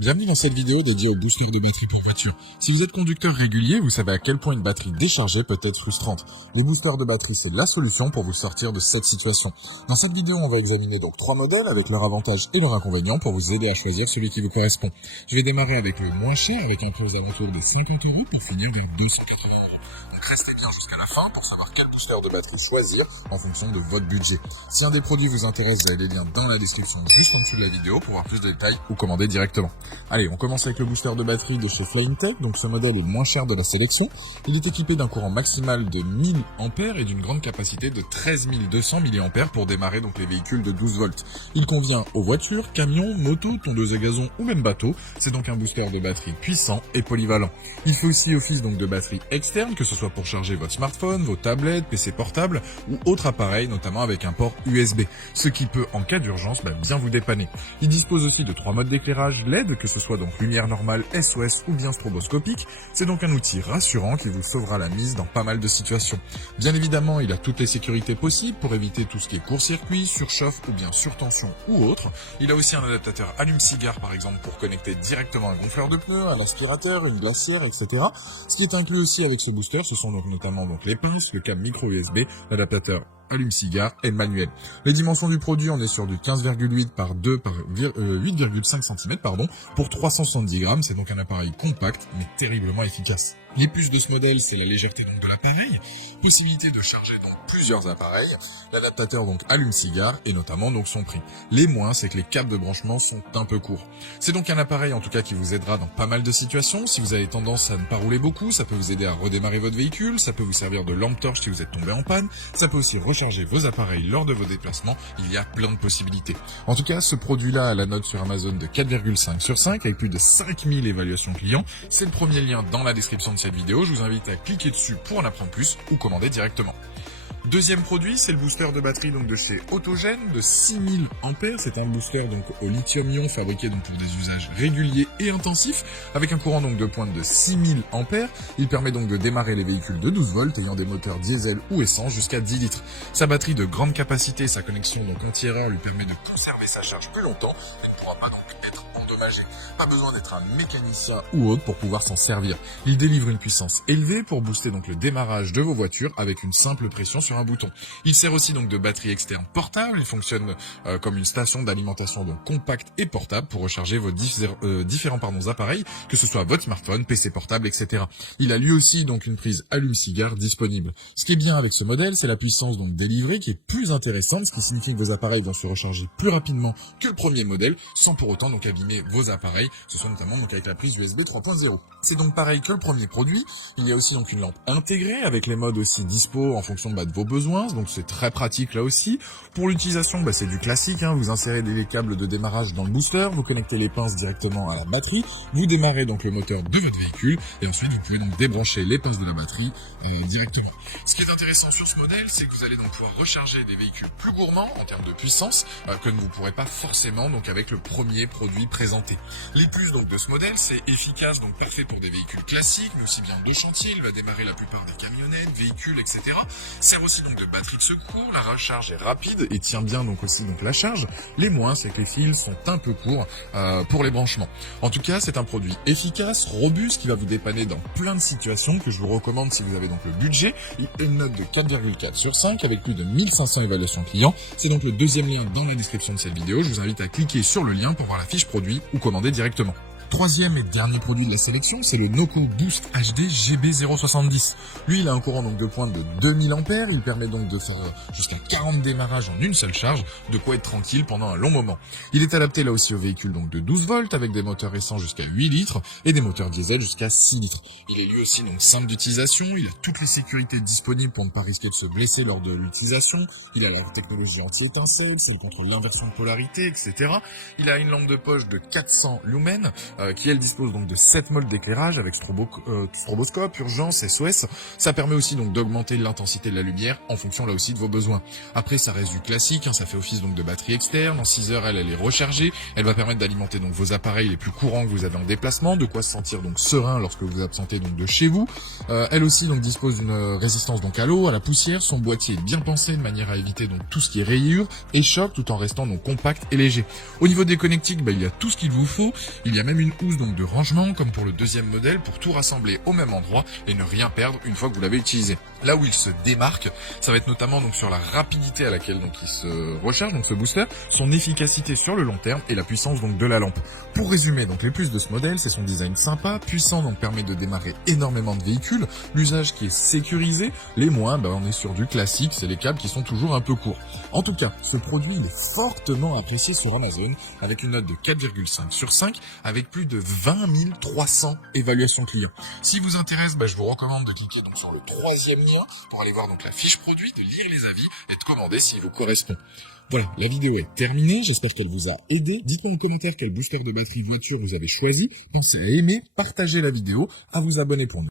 Bienvenue dans cette vidéo dédiée au booster de batterie pour voiture. Si vous êtes conducteur régulier, vous savez à quel point une batterie déchargée peut être frustrante. Les boosters de batterie, c'est la solution pour vous sortir de cette situation. Dans cette vidéo, on va examiner donc 3 modèles avec leurs avantages et leurs inconvénients pour vous aider à choisir celui qui vous correspond. Je vais démarrer avec le moins cher, avec un prix aux alentours de 50 € pour finir vers 280 €. Restez bien jusqu'à la fin pour savoir quel booster de batterie choisir en fonction de votre budget. Si un des produits vous intéresse, vous avez les liens dans la description juste en dessous de la vidéo pour voir plus de détails ou commander directement. Allez, on commence avec le booster de batterie de chez Flyintech. Donc ce modèle est le moins cher de la sélection. Il est équipé d'un courant maximal de 1000 ampères et d'une grande capacité de 13 200 mAh pour démarrer donc les véhicules de 12 volts. Il convient aux voitures, camions, motos, tondeuses à gazon ou même bateaux. C'est donc un booster de batterie puissant et polyvalent. Il fait aussi office donc de batterie externe, que ce soit pour charger votre smartphone, vos tablettes, PC portable ou autre appareil, notamment avec un port USB, ce qui peut en cas d'urgence bien vous dépanner. Il dispose aussi de 3 modes d'éclairage LED, que ce soit donc lumière normale, SOS ou bien stroboscopique. C'est donc un outil rassurant qui vous sauvera la mise dans pas mal de situations. Bien évidemment, il a toutes les sécurités possibles pour éviter tout ce qui est court-circuit, surchauffe ou bien surtension ou autre. Il a aussi un adaptateur allume-cigare par exemple pour connecter directement un gonfleur de pneus, un aspirateur, une glacière, etc. Ce qui est inclus aussi avec ce booster, ce sont donc notamment les pinces, le câble micro USB, l'adaptateur allume-cigare et le manuel. Les dimensions du produit, on est sur du 15,8 par 2 par 8,5 cm pour 370 grammes. C'est donc un appareil compact mais terriblement efficace. Les plus de ce modèle, c'est la légèreté donc de l'appareil, possibilité de charger donc plusieurs appareils, l'adaptateur donc allume-cigare et notamment donc son prix. Les moins, c'est que les câbles de branchement sont un peu courts. C'est donc un appareil en tout cas qui vous aidera dans pas mal de situations. Si vous avez tendance à ne pas rouler beaucoup, ça peut vous aider à redémarrer votre véhicule, ça peut vous servir de lampe torche si vous êtes tombé en panne, ça peut aussi recharger vos appareils lors de vos déplacements. Il y a plein de possibilités. En tout cas, ce produit-là a la note sur Amazon de 4,5 sur 5 avec plus de 5000 évaluations clients. C'est le premier lien dans la description de cette vidéo. Je vous invite à cliquer dessus pour en apprendre plus ou commander directement. Deuxième produit, c'est le booster de batterie donc de chez Autogène de 6000 ampères. C'est un booster donc au lithium-ion fabriqué donc pour des usages réguliers et intensifs avec un courant donc de pointe de 6000 ampères. Il permet donc de démarrer les véhicules de 12 volts ayant des moteurs diesel ou essence jusqu'à 10 litres. Sa batterie de grande capacité, sa connexion donc anti-erreur lui permet de conserver sa charge plus longtemps mais ne pourra pas donc être endommagé. Pas besoin d'être un mécanicien ou autre pour pouvoir s'en servir. Il délivre une puissance élevée pour booster donc le démarrage de vos voitures avec une simple pression sur un bouton. Il sert aussi donc de batterie externe portable. Il fonctionne comme une station d'alimentation donc compacte et portable pour recharger vos différents appareils, que ce soit votre smartphone, PC portable, etc. Il a lui aussi donc une prise allume-cigare disponible. Ce qui est bien avec ce modèle, c'est la puissance donc délivrée qui est plus intéressante, ce qui signifie que vos appareils vont se recharger plus rapidement que le premier modèle, sans pour autant donc abîmer vos appareils, ce soit notamment donc avec la prise USB 3.0. C'est donc pareil que le premier produit. Il y a aussi donc une lampe intégrée avec les modes aussi dispo en fonction de vos besoins, donc c'est très pratique là aussi. Pour l'utilisation, c'est du classique, vous insérez les câbles de démarrage dans le booster, vous connectez les pinces directement à la batterie, vous démarrez donc le moteur de votre véhicule et ensuite vous pouvez donc débrancher les pinces de la batterie directement. Ce qui est intéressant sur ce modèle, c'est que vous allez donc pouvoir recharger des véhicules plus gourmands en termes de puissance que vous ne pourrez pas forcément donc avec le premier produit présenté. Les plus donc de ce modèle, c'est efficace, donc parfait pour des véhicules classiques, mais aussi bien de chantier. Il va démarrer la plupart des camionnettes, véhicules, etc. Sert aussi donc de batterie de secours. La recharge est rapide et tient bien donc aussi donc la charge. Les moins, c'est que les fils sont un peu courts pour les branchements. En tout cas, c'est un produit efficace, robuste, qui va vous dépanner dans plein de situations que je vous recommande si vous avez donc le budget. Il a une note de 4,4 sur 5 avec plus de 1500 évaluations clients. C'est donc le deuxième lien dans la description de cette vidéo. Je vous invite à cliquer sur le lien pour voir la fiche produit ou commander directement. Troisième et dernier produit de la sélection, c'est le Noco Boost HD GB070. Lui, il a un courant donc de pointe de 2000 ampères. Il permet donc de faire jusqu'à 40 démarrages en une seule charge, de quoi être tranquille pendant un long moment. Il est adapté là aussi aux véhicules donc de 12 volts avec des moteurs essence jusqu'à 8 litres et des moteurs diesel jusqu'à 6 litres. Il est lui aussi donc simple d'utilisation. Il a toutes les sécurités disponibles pour ne pas risquer de se blesser lors de l'utilisation. Il a la technologie anti-étincelle, celle contre l'inversion de polarité, etc. Il a une lampe de poche de 400 lumens qui elle dispose donc de 7 modes d'éclairage avec stroboscope, urgence, SOS. Ça permet aussi donc d'augmenter l'intensité de la lumière en fonction là aussi de vos besoins. Après, ça reste du classique, ça fait office donc de batterie externe. En 6 heures, elle est rechargée. Elle va permettre d'alimenter donc vos appareils les plus courants que vous avez en déplacement, de quoi se sentir donc serein lorsque vous vous absentez donc de chez vous. Elle aussi donc dispose d'une résistance donc à l'eau, à la poussière. Son boîtier est bien pensé de manière à éviter donc tout ce qui est rayures et choc tout en restant donc compact et léger. Au niveau des connectiques, il y a tout ce qu'il vous faut. Il y a même une une housse donc de rangement comme pour le deuxième modèle pour tout rassembler au même endroit et ne rien perdre une fois que vous l'avez utilisé. Là où il se démarque, ça va être notamment donc sur la rapidité à laquelle donc il se recharge, donc ce booster, son efficacité sur le long terme et la puissance donc de la lampe. Pour résumer donc les plus de ce modèle, c'est son design sympa, puissant donc permet de démarrer énormément de véhicules, l'usage qui est sécurisé, les moins on est sur du classique, c'est les câbles qui sont toujours un peu courts. En tout cas, ce produit est fortement apprécié sur Amazon avec une note de 4,5 sur 5 avec plus de 20 300 évaluations clients. Si vous intéresse, je vous recommande de cliquer donc sur le troisième lien pour aller voir donc la fiche produit, de lire les avis et de commander s'il vous correspond. Voilà, la vidéo est terminée, j'espère qu'elle vous a aidé. Dites-moi en commentaire quel booster de batterie de voiture vous avez choisi. Pensez à aimer, partager la vidéo, à vous abonner pour nous.